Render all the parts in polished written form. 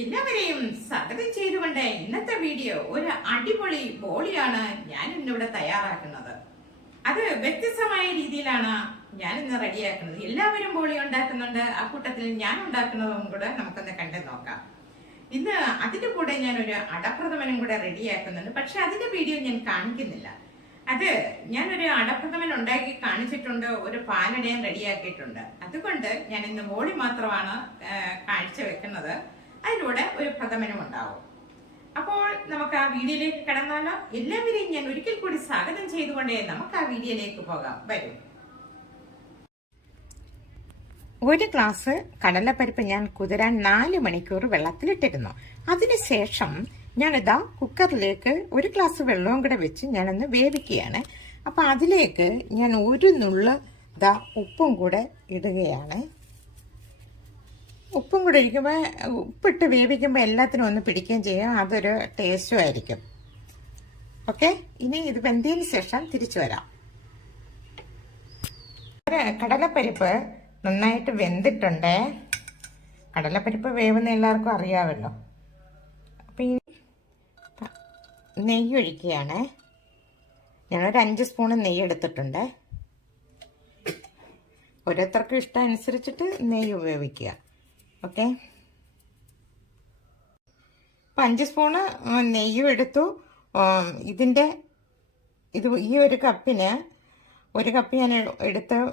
എല്ലാവരെയും സ്വാഗതം ചെയ്തുകൊണ്ട് ഇന്നത്തെ വീഡിയോ ഒരു അടിപൊളി ബോളിയാണ് ഞാൻ ഇന്നിവിടെ തയ്യാറാക്കുന്നത്. അത് വ്യത്യസ്തമായ രീതിയിലാണ് ഞാൻ ഇന്ന് റെഡിയാക്കുന്നത്. എല്ലാവരും ബോളി ഉണ്ടാക്കുന്നുണ്ട്, ആ കൂട്ടത്തിൽ ഞാൻ ഉണ്ടാക്കുന്നതും കൂടെ നമുക്കൊന്ന് കണ്ടു നോക്കാം. ഇന്ന് അതിന്റെ കൂടെ ഞാൻ ഒരു അടപ്രഥമനും കൂടെ റെഡിയാക്കുന്നുണ്ട്. പക്ഷെ അതിന്റെ വീഡിയോ ഞാൻ കാണിക്കുന്നില്ല. അത് ഞാനൊരു അടപ്രഥമൻ ഉണ്ടാക്കി കാണിച്ചിട്ടുണ്ട്, ഒരു പാലടയും റെഡിയാക്കിയിട്ടുണ്ട്. അതുകൊണ്ട് ഞാൻ ഇന്ന് ബോളി മാത്രമാണ് കാഴ്ച വെക്കുന്നത്. അതിലൂടെ ഒരു പ്രഥമനും ഉണ്ടാവും. അപ്പോൾ നമുക്ക് ആ വീഡിയോയിലേക്ക് കടന്നാലോ? എല്ലാവരെയും ഞാൻ ഒരിക്കൽ കൂടി സ്വാഗതം ചെയ്തുകൊണ്ടേ നമുക്ക് ആ വീഡിയോയിലേക്ക് പോകാം. വരും. ഒരു ഗ്ലാസ് കടലപ്പരിപ്പ് ഞാൻ കുതിരാൻ 4 മണിക്കൂർ വെള്ളത്തിലിട്ടിരുന്നു. അതിനുശേഷം ഞാനിതാ കുക്കറിലേക്ക് ഒരു ഗ്ലാസ് വെള്ളവും കൂടെ വെച്ച് ഞാനൊന്ന് വേവിക്കുകയാണ്. അപ്പൊ അതിലേക്ക് ഞാൻ ഒരു നുള്ള് ഉപ്പും കൂടെ ഇടുകയാണ്. ഉപ്പും കൂടെ ഇരിക്കുമ്പോൾ ഉപ്പിട്ട് വേവിക്കുമ്പോൾ എല്ലാത്തിനും ഒന്ന് പിടിക്കുകയും ചെയ്യും, അതൊരു ടേസ്റ്റും ആയിരിക്കും. ഓക്കെ, ഇനി ഇത് വെന്തതിന് ശേഷം തിരിച്ചു വരാം. കടലപ്പരിപ്പ് നന്നായിട്ട് വെന്തിട്ടുണ്ട്. കടലപ്പരിപ്പ് വേവുന്ന എല്ലാവർക്കും അറിയാമല്ലോ. അപ്പം ഇനി നെയ്യ് ഒഴിക്കുകയാണ്. ഞാനൊരു 5 സ്പൂൺ നെയ്യ് എടുത്തിട്ടുണ്ട്. ഓരോരുത്തർക്കും ഇഷ്ടം അനുസരിച്ചിട്ട് നെയ്യ് ഉപയോഗിക്കുക. ഓക്കെ, അപ്പം 5 സ്പൂണ് നെയ്യും എടുത്തു. ഈ ഒരു കപ്പിന് 1 കപ്പ് ഞാൻ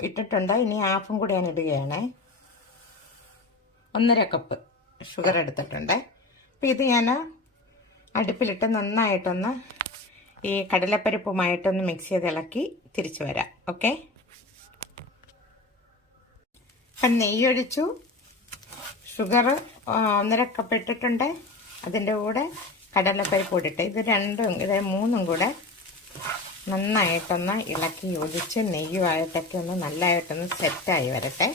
ഇട്ടിട്ടുണ്ട്. ഇനി ഹാഫും കൂടി ഞാൻ ഇടുകയാണ്. 1.5 കപ്പ് ഷുഗർ എടുത്തിട്ടുണ്ട്. അപ്പം ഇത് ഞാൻ അടുപ്പിലിട്ട് നന്നായിട്ടൊന്ന് ഈ കടലപ്പരിപ്പുമായിട്ടൊന്ന് മിക്സ് ചെയ്ത് ഇളക്കി തിരിച്ചു വരാം. ഓക്കെ, അപ്പം നെയ്യൊഴിച്ചു, ഷുഗർ 1.5 കപ്പ് ഇട്ടിട്ടുണ്ട്. അതിൻ്റെ കൂടെ കടലപ്പരിപ്പ് ഇട്ടിട്ട് ഇത് മൂന്നും കൂടെ നന്നായിട്ടൊന്ന് ഇളക്കി യോജിച്ച് നെയ്യുമായിട്ടൊക്കെ ഒന്ന് നല്ലതായിട്ടൊന്ന് സെറ്റായി വരട്ടെ.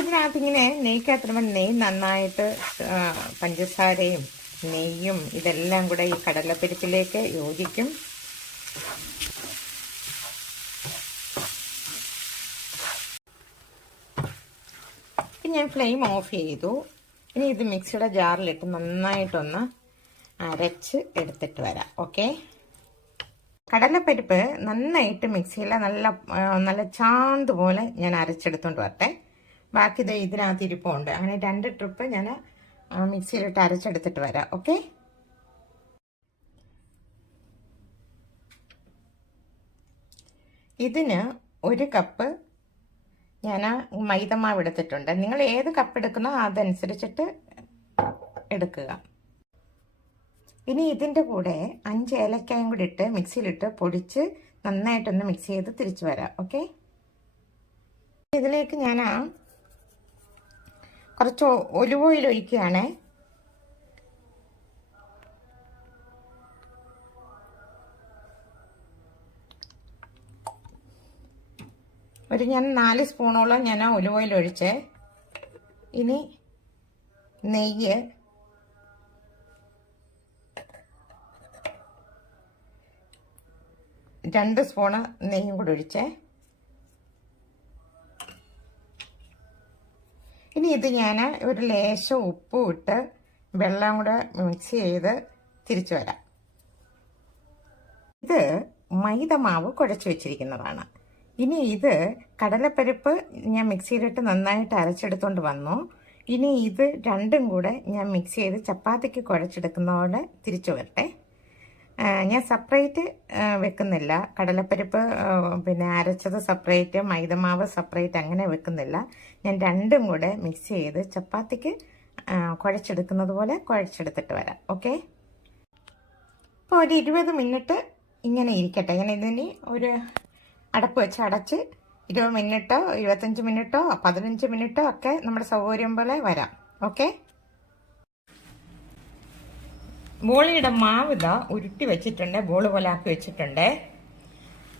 ഇതിനകത്ത് ഇങ്ങനെ നെയ്ക്കകത്തിടുമ്പോൾ നെയ്യ് നന്നായിട്ട് പഞ്ചസാരയും നെയ്യും ഇതെല്ലാം കൂടെ ഈ കടലപ്പരിപ്പിലേക്ക് യോജിക്കും. ഞാൻ ഫ്ലെയിം ഓഫ് ചെയ്തു. ഇനി ഇത് മിക്സിയുടെ ജാറിലിട്ട് നന്നായിട്ടൊന്ന് അരച്ച് എടുത്തിട്ട് വരാം. ഓക്കെ, കടലപ്പരിപ്പ് നന്നായിട്ട് മിക്സിയിൽ നല്ല ചാന്ത് പോലെ ഞാൻ അരച്ചെടുത്തോണ്ട് വരട്ടെ. ബാക്കി ഇതിനകത്ത് ഇരിപ്പുണ്ട്. അങ്ങനെ 2 ട്രിപ്പ് ഞാൻ മിക്സിയിലിട്ട് അരച്ചെടുത്തിട്ട് വരാം. ഓക്കെ, ഇതിന് 1 കപ്പ് ഞാൻ മൈദമാവ് എടുത്തിട്ടുണ്ട്. നിങ്ങൾ ഏത് കപ്പ് എടുക്കുന്നോ അതനുസരിച്ചിട്ട് എടുക്കുക. ഇനി ഇതിൻ്റെ കൂടെ 5 ഏലക്കായും കൂടി ഇട്ട് മിക്സിയിലിട്ട് പൊടിച്ച് നന്നായിട്ടൊന്ന് മിക്സ് ചെയ്ത് തിരിച്ചു വരാം. ഓക്കെ, ഇതിലേക്ക് ഞാൻ കുറച്ച് ഒലിവ് ഓയിൽ ഒഴിക്കുകയാണ്. ഞാൻ 4 സ്പൂണോളം ഞാൻ ഒലിവ് ഓയിൽ ഒഴിച്ച്, ഇനി നെയ്യ് രണ്ട് സ്പൂണ് നെയ്യും കൂടി ഒഴിച്ച്, ഇനി ഇത് ഞാൻ ഒരു ലേശം ഉപ്പും ഇട്ട് വെള്ളം കൂടെ മിക്സ് ചെയ്ത് തിരിച്ചു വരാം. ഇത് മൈദമാവ് കുഴച്ച് വെച്ചിരിക്കുന്നതാണ്. ഇനി ഇത് കടലപ്പരിപ്പ് ഞാൻ മിക്സിയിലിട്ട് നന്നായിട്ട് അരച്ചെടുത്തോണ്ട് വന്നു. ഇനി ഇത് രണ്ടും കൂടെ ഞാൻ മിക്സ് ചെയ്ത് ചപ്പാത്തിക്ക് കുഴച്ചെടുക്കുന്നതോടെ തിരിച്ചു വരട്ടെ. ഞാൻ സെപ്പറേറ്റ് വെക്കുന്നില്ല. കടലപ്പരിപ്പ് പിന്നെ അരച്ചത് സെപ്പറേറ്റ്, മൈദമാവ് സെപ്പറേറ്റ് അങ്ങനെ വെക്കുന്നില്ല. ഞാൻ രണ്ടും കൂടെ മിക്സ് ചെയ്ത് ചപ്പാത്തിക്ക് കുഴച്ചെടുക്കുന്നത് പോലെ കുഴച്ചെടുത്തിട്ട് വരാം. ഓക്കെ, അപ്പോൾ ഒരു 20 മിനിറ്റ് ഇങ്ങനെ ഇരിക്കട്ടെ. ഇങ്ങനെ ഇതിന് ഒരു അടപ്പ് വെച്ച് അടച്ച് 20 മിനിറ്റോ 25 മിനിറ്റോ 15 മിനിറ്റോ ഒക്കെ നമ്മുടെ സൗകര്യം പോലെ വരാം. ഓക്കെ, ബോളിയുടെ മാവ് ഉരുട്ടി വെച്ചിട്ടുണ്ട്, ബോള് പോലെ ആക്കി വെച്ചിട്ടുണ്ട്.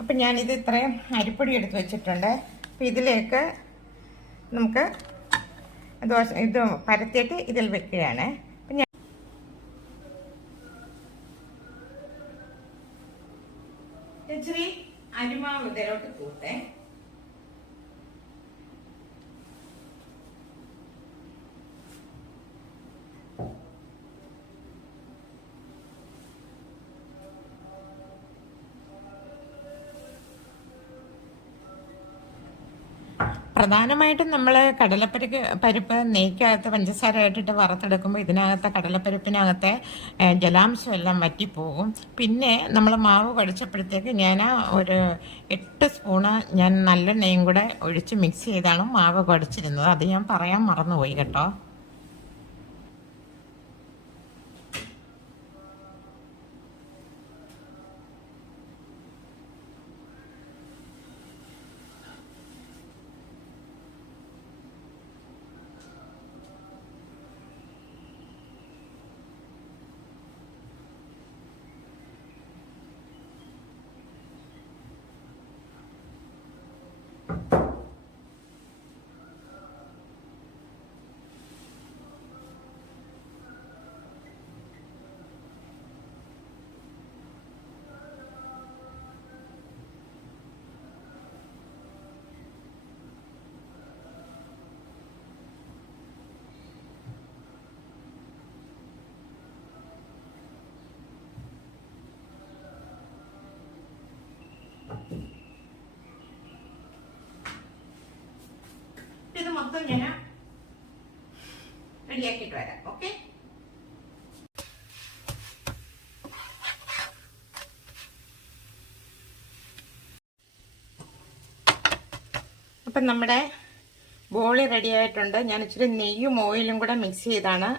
അപ്പം ഞാനിത് ഇത്രയും അരിപ്പൊടി എടുത്ത് വെച്ചിട്ടുണ്ട്. അപ്പം ഇതിലേക്ക് നമുക്ക് ഇത് പരത്തിയിട്ട് ഇതിൽ വെക്കുകയാണ്. അപ്പം ഞാൻ ഇച്ചിരി അരിമാവ് ഇതിലോട്ട് കൂട്ടെ. പ്രധാനമായിട്ടും നമ്മൾ പരിപ്പ് നെയ്ക്കകത്ത് പഞ്ചസാര ഇട്ടിട്ട് വറുത്തെടുക്കുമ്പോൾ ഇതിനകത്തെ കടലപ്പരിപ്പിനകത്തെ ജലാംശം എല്ലാം വറ്റിപ്പോകും. പിന്നെ നമ്മൾ മാവ് കുഴച്ചപ്പോഴത്തേക്ക് ഞാൻ ഒരു 8 സ്പൂണ് ഞാൻ നല്ലെണ്ണയും കൂടെ ഒഴിച്ച് മിക്സ് ചെയ്താണ് മാവ് കുഴച്ചിരുന്നത്. അത് ഞാൻ പറയാൻ മറന്നുപോയി കേട്ടോ. ഇത് മൊത്തം ഞാൻ റെഡിയാക്കിയിട്ട് വരാം. ഓക്കെ, അപ്പം നമ്മുടെ ബോളി റെഡി ആയിട്ടുണ്ട്. ഞാൻ ഇച്ചിരി നെയ്യും ഓയിലും കൂടെ മിക്സ് ചെയ്താണ്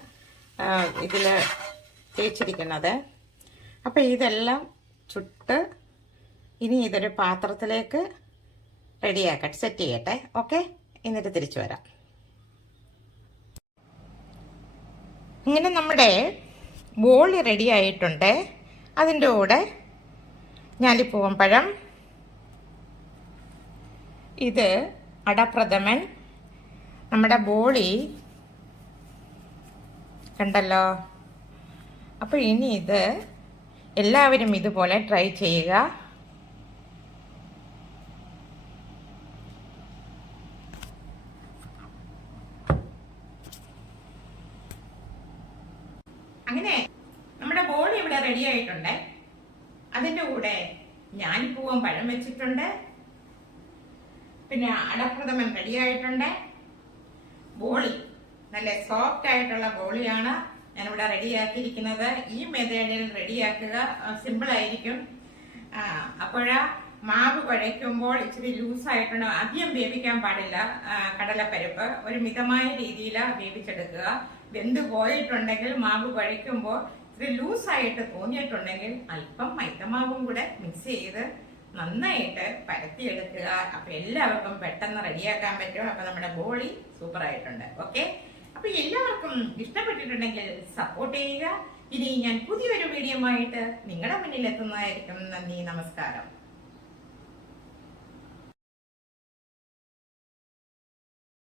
ഇതിൽ തേച്ചിരിക്കുന്നത്. അപ്പം ഇതെല്ലാം ചുട്ട് ഇനി ഇതൊരു പാത്രത്തിലേക്ക് റെഡിയാക്കട്ടെ, സെറ്റ് ചെയ്യട്ടെ. ഓക്കെ, എന്നിട്ട് തിരിച്ചു വരാം. ഇങ്ങനെ നമ്മുടെ ബോളി റെഡി ആയിട്ടുണ്ട്. അതിൻ്റെ കൂടെ ഞാലിപ്പൂവൻ പഴം, ഇത് അടപ്രഥമൻ, നമ്മുടെ ബോളി കണ്ടല്ലോ. അപ്പോൾ ഇനി ഇത് എല്ലാവരും ഇതുപോലെ ട്രൈ ചെയ്യുക. അങ്ങനെ നമ്മുടെ ബോളി ഇവിടെ റെഡി ആയിട്ടുണ്ട്. അതിൻ്റെ കൂടെ ഞാലിപ്പൂവൻ പഴം വെച്ചിട്ടുണ്ട്, പിന്നെ അടപ്രഥമൻ റെഡി ആയിട്ടുണ്ട്. ബോളി നല്ല സോഫ്റ്റ് ആയിട്ടുള്ള ബോളിയാണ് ഞാനിവിടെ റെഡിയാക്കിയിരിക്കുന്നത്. ഈ മെത്തേഡിൽ റെഡിയാക്കുക, സിമ്പിൾ ആയിരിക്കും. അപ്പോഴാ മാവ് കുഴയ്ക്കുമ്പോൾ ഇച്ചിരി ലൂസായിട്ടുണ്ട്. അധികം വേവിക്കാൻ പാടില്ല. കടലപ്പരിപ്പ് ഒരു മിതമായ രീതിയിൽ വേവിച്ചെടുക്കുക. വെന്ത് പോയിട്ടുണ്ടെങ്കിൽ മാവ് കുഴയ്ക്കുമ്പോൾ ഇത്തിരി ലൂസായിട്ട് തോന്നിയിട്ടുണ്ടെങ്കിൽ അല്പം മൈദമാവും കൂടെ മിക്സ് ചെയ്ത് നന്നായിട്ട് പരത്തിയെടുക്കുക. അപ്പൊ എല്ലാവർക്കും പെട്ടെന്ന് റെഡിയാക്കാൻ പറ്റും. അപ്പൊ നമ്മുടെ ബോളി സൂപ്പർ ആയിട്ടുണ്ട്. ഓക്കെ, അപ്പൊ എല്ലാവർക്കും ഇഷ്ടപ്പെട്ടിട്ടുണ്ടെങ്കിൽ സപ്പോർട്ട് ചെയ്യുക. ഇനി ഞാൻ പുതിയൊരു വീഡിയോ ആയിട്ട് നിങ്ങളുടെ മുന്നിൽ എത്തുന്നതായിരിക്കും. നന്ദി, നമസ്കാരം.